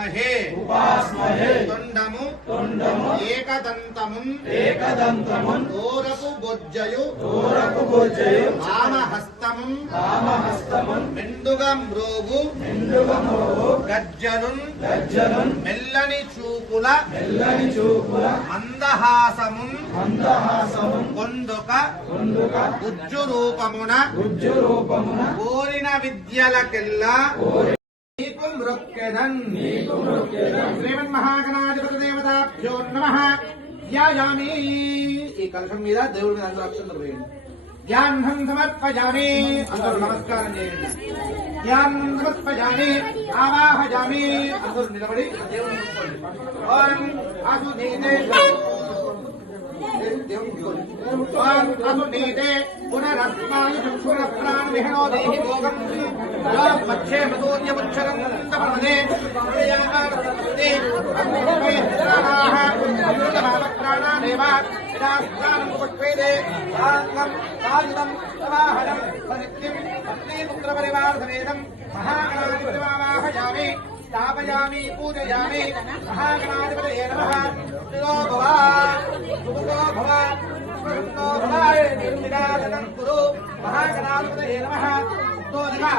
ఏకదంతం ఉపాస్మహే. తొండము. ఏకదంతము ఏకదంతమున్. దూరపు బొజ్జయు. దూరపు గోచయు వామహస్తము రామహస్తమున్ మెండుగా మ్రోగు నిండుగమోహు గజ్జలున్ గజ్జలున్ మెల్లని చూపుల. మెల్లని చూపుల. మందహాసమున్. మందహాసమున్. కొందుక ముందుక ఉజ్జు రూపమున గుజ్జు రూపమున కోరిన విద్యలకెల్లా. మృక్కెదన్ నీకు మృక్కెదన్. శ్రీమన్మహాగణాధిపతి దేవతాభ్యో నమ. ధ్యాయామి. ఈ కలశం మీద దేవుడి మీద అందరూ అక్షంతలు వేయండి. ధ్యానం సమర్పజామి అందరూ నమస్కారం చేయండి. ధ్యానం సమర్పజామి ఆవాహజామి అందరూ నిలబడి దేవుని ఓం పునరస్మాయ విహణో దేహి భోగం. యో మధ్యే पुष्पेदे साङ्गम् साङ्गम् समाहनम् सनित्यम् पत्नीपुत्रपरिवारसमेतम् महागणाधिपतिमावाहयामि स्थापयामि पूजयामि महागणाधिपतये नमः सुखो भव सुखो भव सुखो भव निर्विराजनं कुरु, महागणाधिपतये नमः सुखो नमः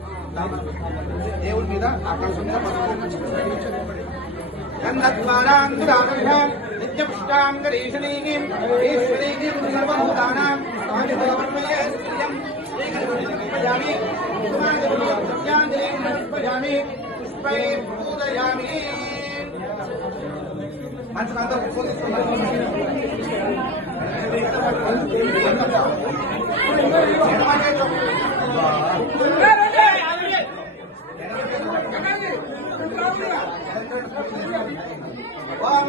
స్మస్మిరస్పునః స్వస్తిర్మానుషేభ్యः ఓం పంచకాత వేషజం షణ్ణా అస్తుత్రిపదే సంజదుష్పదే ఓం శాన్ దృశ్యాన్ దృశ్యాన్ దేహే స్నానం సమర్పయామి స్నానానంతరం శుద్ధాగమనీయం సమర్పయామి దేవుడి మీద ఆకాశం మీద పడుతుంది గంధద్వారాంగురానుష నిత్యపుష్టాం గరీషణీకీం ఈశ్వరీకీం సర్వభూతానాం స్వామిభవన్మయే శ్రియం శ్రీగణపతిపయామి సత్యాంజలిం సమర్పయామి పుష్పై పూజయామి మంచిదంతా ఓం ओम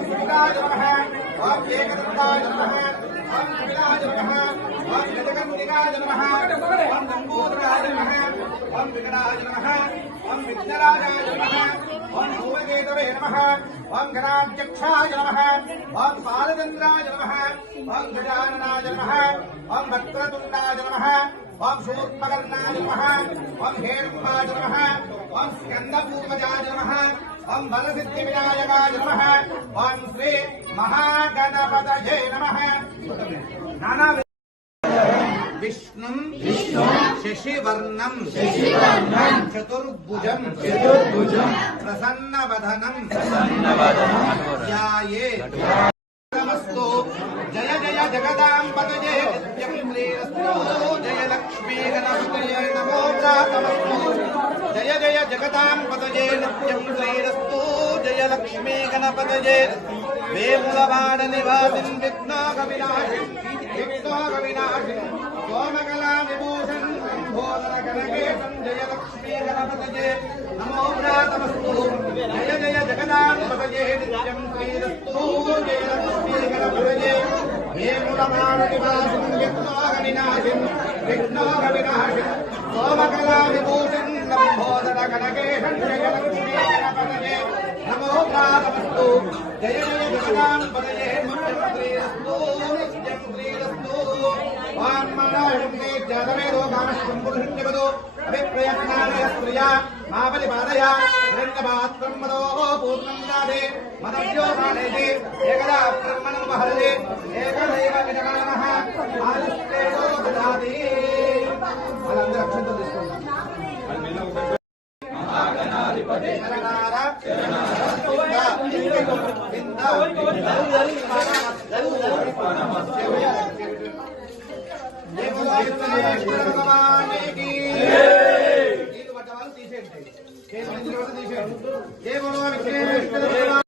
सुविधाय नमः। ओम एकदंताय नमः ओम सुविधाय नमः ओम जगन्निकाय ओम बल सिद्धि विनायकाय नमः ओम श्री महागणपतये नमः नाना विष्णुम् शशिवर्णम् चतुर्भुजम् चतुर्भुजम् प्रसन्नवदनम् ध्याये। नमस्तु। जय जय जगदाम्बदये जय लक्ष्मी गणपतये नमो जय जय जगदाम्बदये नित्यम् श्री లక్ష్మీ గణపతయే వేములవాడ నివాసిన్ విఘ్నోగ వినాశిన్ విఘ్నోగ వినాశిన్ సోమకళా విభూషణ్ లంబోదర గణకేశం జయ లక్ష్మీ గణపతయే నమో ప్రాతమస్తు జయ జయ జగదాంబతయే నిత్యం శ్రీరస్తు జయ లక్ష్మీ గణపతయే వేములవాడ సోమకళా జయ నమో ప్రాతమస్తు జయ జయ జగదాంబతయే నిత్యం శ్రీరస్తు నిత్యం శ్రీరస్తు వాన్మనాయుంగే జాతవేదో కామశ్వం పురుషుణ్యవదో అభిప్రయత్నాలయ స్త్రియా మాపలి పాదయ హిరణ్యపాత్రం మదో పూర్ణం దాదే మదవ్యో సానేది ఏకదా బ్రహ్మణం వహరదే ఏకదైవ విజగానః ఆయుష్ేదో దదాతి వాళ్ళందరూ అక్షంతలు తీసుకుంటారు తీసేయండి. చేతులు తీసేయండి. భగవాన్